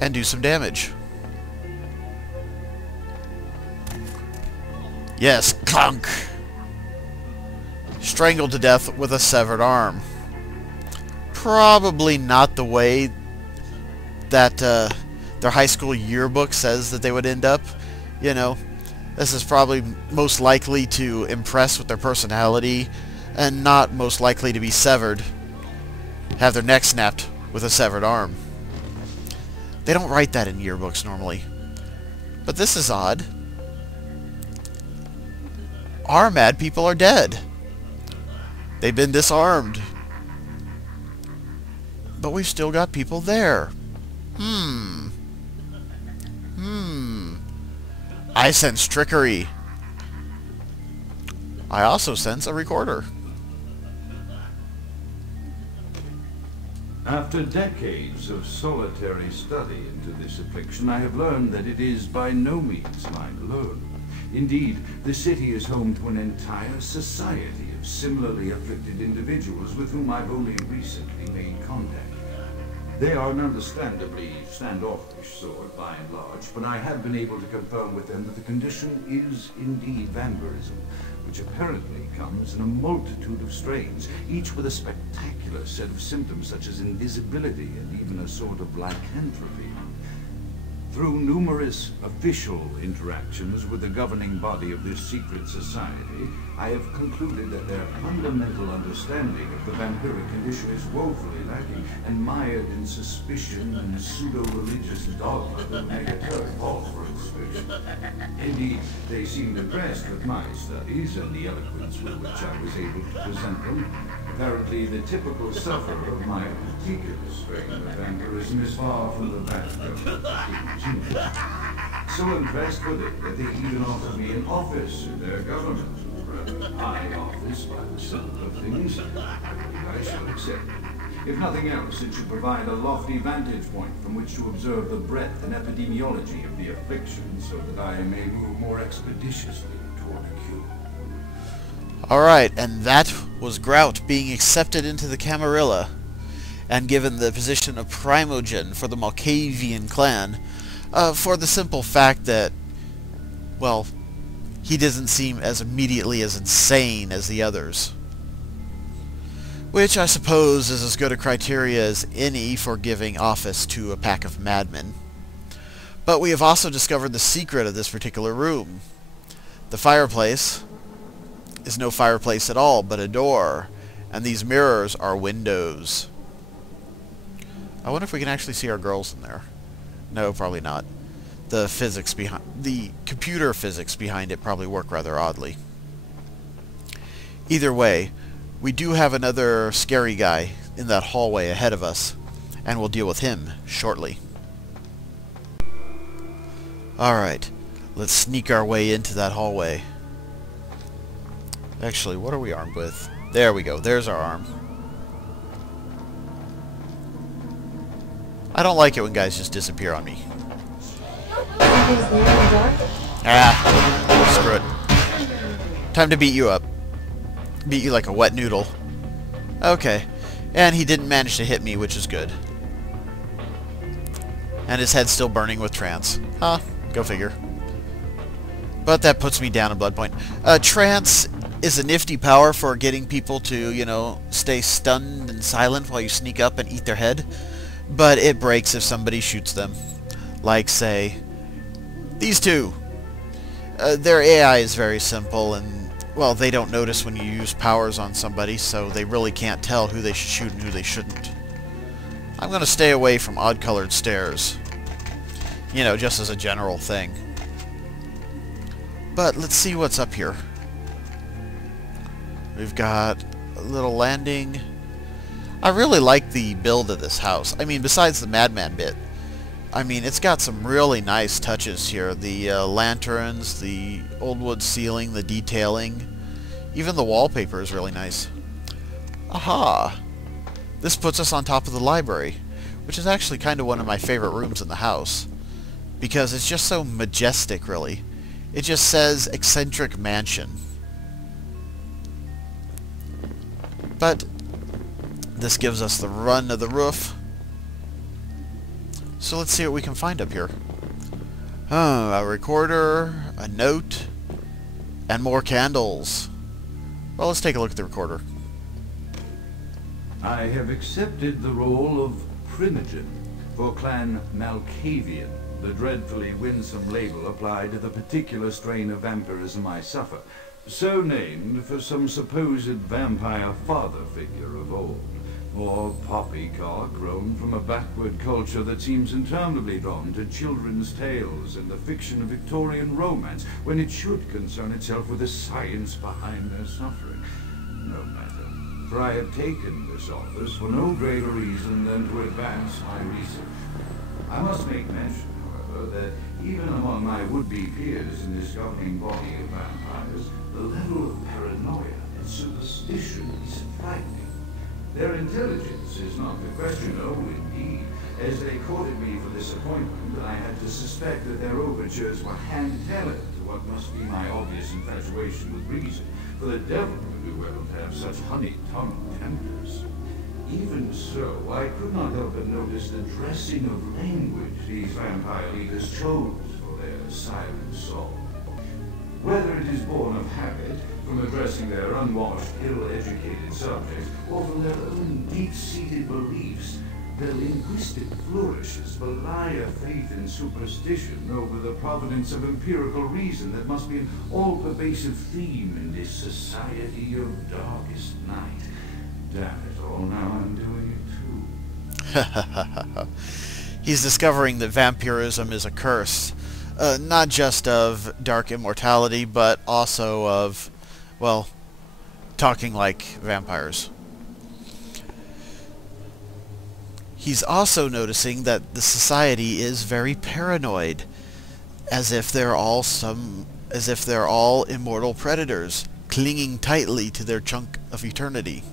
and do some damage. Yes, clunk! Strangled to death with a severed arm. Probably not the way that their high school yearbook says that they would end up. You know, this is probably most likely to impress with their personality and not most likely to be severed. Have their neck snapped with a severed arm. They don't write that in yearbooks normally. But this is odd. Our mad people are dead. They've been disarmed. But we've still got people there. I sense trickery. I also sense a recorder. After decades of solitary study into this affliction, I have learned that it is by no means mine alone. Indeed, the city is home to an entire society of similarly afflicted individuals with whom I've only recently made contact. They are an understandably standoffish sort by and large, but I have been able to confirm with them that the condition is indeed vampirism, which apparently comes in a multitude of strains, each with a spectacular set of symptoms such as invisibility and even a sort of lycanthropy. Through numerous official interactions with the governing body of this secret society, I have concluded that their fundamental understanding of the vampiric condition is woefully lacking and mired in suspicion and pseudo-religious dogma that make a third call for inspection. Indeed, they seemed impressed with my studies and the eloquence with which I was able to present them. Apparently, the typical sufferer of my particular strain of vampirism is far from the vast so impressed with it that they even offered me an office in their government. A high office by the sound of things. I shall accept. If nothing else, it should provide a lofty vantage point from which to observe the breadth and epidemiology of the affliction so that I may move more expeditiously toward a cure. Alright, and that was Grout being accepted into the Camarilla and given the position of primogen for the Malkavian clan for the simple fact that, well, he doesn't seem as immediately as insane as the others. Which I suppose is as good a criteria as any for giving office to a pack of madmen. But we have also discovered the secret of this particular room. The fireplace is no fireplace at all, but a door, and these mirrors are windows. I wonder if we can actually see our girls in there. No, probably not. The computer physics behind it probably work rather oddly. Either way, we do have another scary guy in that hallway ahead of us, and we'll deal with him shortly. Alright, let's sneak our way into that hallway. Actually, what are we armed with? There we go, there's our arm. I don't like it when guys just disappear on me. Ah, screw it. Time to beat you up. Beat you like a wet noodle. Okay. And he didn't manage to hit me, which is good. And his head's still burning with trance. Huh, go figure. But that puts me down a blood point. Trance is a nifty power for getting people to, you know, stay stunned and silent while you sneak up and eat their head. But it breaks if somebody shoots them. Like, say, these two. Their AI is very simple, and, well, they don't notice when you use powers on somebody, so they really can't tell who they should shoot and who they shouldn't. I'm going to stay away from odd-colored stairs. You know, just as a general thing. But let's see what's up here. We've got a little landing. I really like the build of this house. I mean, besides the Madman bit. I mean, it's got some really nice touches here. The lanterns, the old wood ceiling, the detailing. Even the wallpaper is really nice. Aha! This puts us on top of the library, which is actually kind of one of my favorite rooms in the house. Because it's just so majestic, really. It just says eccentric mansion. But this gives us the run of the roof. So let's see what we can find up here. A recorder, a note, and more candles. Well, let's take a look at the recorder. I have accepted the role of primogen for Clan Malkavian, the dreadfully winsome label applied to the particular strain of vampirism I suffer, so named for some supposed vampire father figure of old, or poppycock grown from a backward culture that seems interminably drawn to children's tales and the fiction of Victorian romance, when it should concern itself with the science behind their suffering. No matter, for I have taken this office for no greater reason than to advance my research. I must make mention, however, that even among my would-be peers in this governing body of vampires, the level of paranoia and superstition is frightening. Their intelligence is not the question, oh indeed. As they courted me for this appointment, I had to suspect that their overtures were hand-tailored to what must be my obvious infatuation with reason, for the devil would do well to have such honey-tongued tempters. Even so, I could not help but notice the dressing of language these vampire leaders chose for their silent song. Whether it is born of habit, from addressing their unwashed, ill-educated subjects, or from their own deep-seated beliefs, their linguistic flourishes belie a faith in superstition over the providence of empirical reason that must be an all-pervasive theme in this society of darkest night. Damn it all, now I'm doing it too. He's discovering that vampirism is a curse. Not just of dark immortality, but also of, well, talking like vampires. He's also noticing that the society is very paranoid, as if they're all immortal predators, clinging tightly to their chunk of eternity.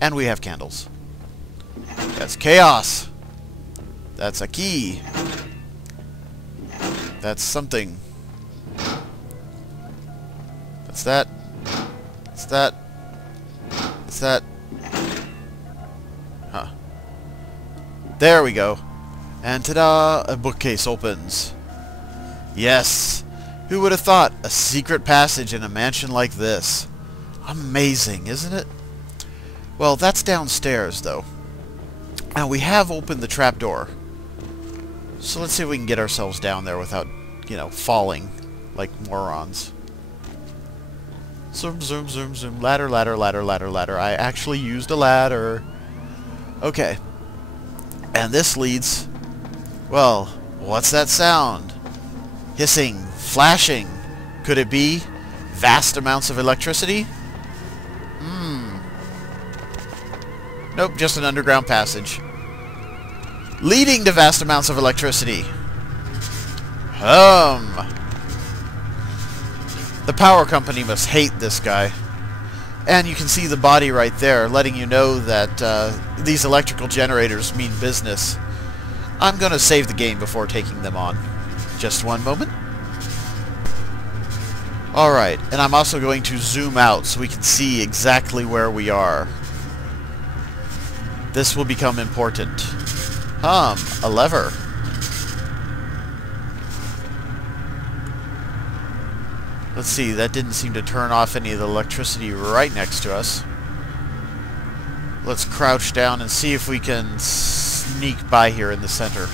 And we have candles. That's chaos. That's a key. That's something. That's that. It's that. It's that. Huh. There we go. And ta-da! A bookcase opens. Yes! Who would have thought a secret passage in a mansion like this? Amazing, isn't it? Well, that's downstairs, though. Now, we have opened the trapdoor. So let's see if we can get ourselves down there without, you know, falling like morons. Zoom, zoom, zoom, zoom. Ladder, ladder, ladder, ladder, ladder. I actually used a ladder. Okay. And this leads... Well, what's that sound? Hissing, flashing. Could it be vast amounts of electricity? Nope, just an underground passage. Leading to vast amounts of electricity. The power company must hate this guy. And you can see the body right there, letting you know that these electrical generators mean business. I'm going to save the game before taking them on. Just one moment. Alright, and I'm also going to zoom out so we can see exactly where we are. This will become important. A lever. Let's see, that didn't seem to turn off any of the electricity right next to us. Let's crouch down and see if we can sneak by here in the center.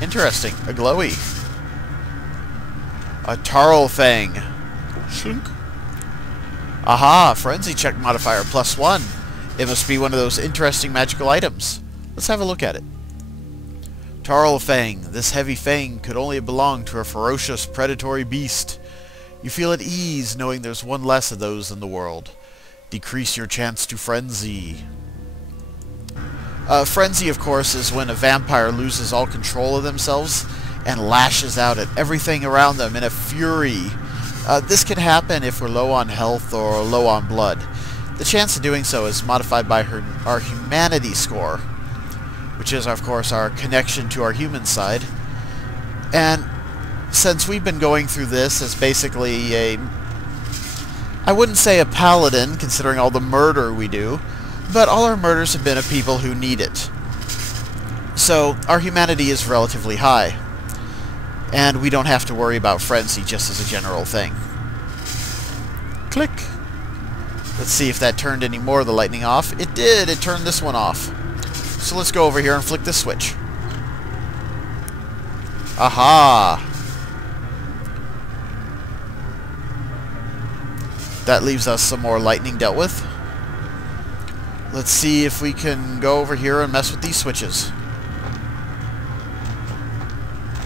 Interesting. A glowy. A Tarl Fang. Shunk. Aha! Frenzy check modifier +1. It must be one of those interesting magical items. Let's have a look at it. Tarl Fang. This heavy fang could only belong to a ferocious predatory beast. You feel at ease knowing there's one less of those in the world. Decrease your chance to frenzy. Frenzy, of course, is when a vampire loses all control of themselves and lashes out at everything around them in a fury. This can happen if we're low on health or low on blood. The chance of doing so is modified by our humanity score, which is, of course, our connection to our human side. And since we've been going through this as basically a... I wouldn't say a paladin, considering all the murder we do, but all our murders have been of people who need it. So, our humanity is relatively high, and we don't have to worry about frenzy just as a general thing. Click. Let's see if that turned any more of the lightning off. It did! It turned this one off. So let's go over here and flick this switch. Aha! That leaves us some more lightning dealt with. Let's see if we can go over here and mess with these switches.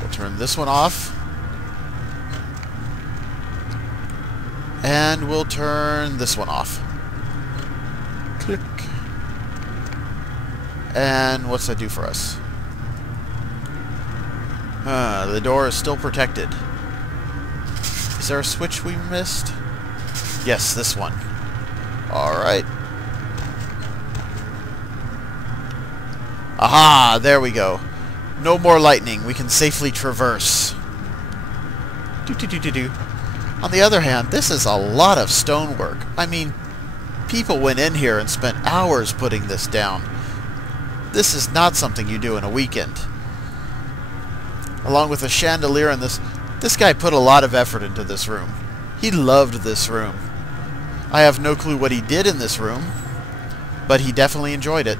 We'll turn this one off. And we'll turn this one off. Click. And what's that do for us? The door is still protected. Is there a switch we missed? Yes, this one. Alright. Aha! There we go. No more lightning. We can safely traverse. Do-do-do-do-do. On the other hand, this is a lot of stonework. I mean, people went in here and spent hours putting this down. This is not something you do in a weekend. Along with a chandelier and this guy put a lot of effort into this room. He loved this room. I have no clue what he did in this room, but he definitely enjoyed it.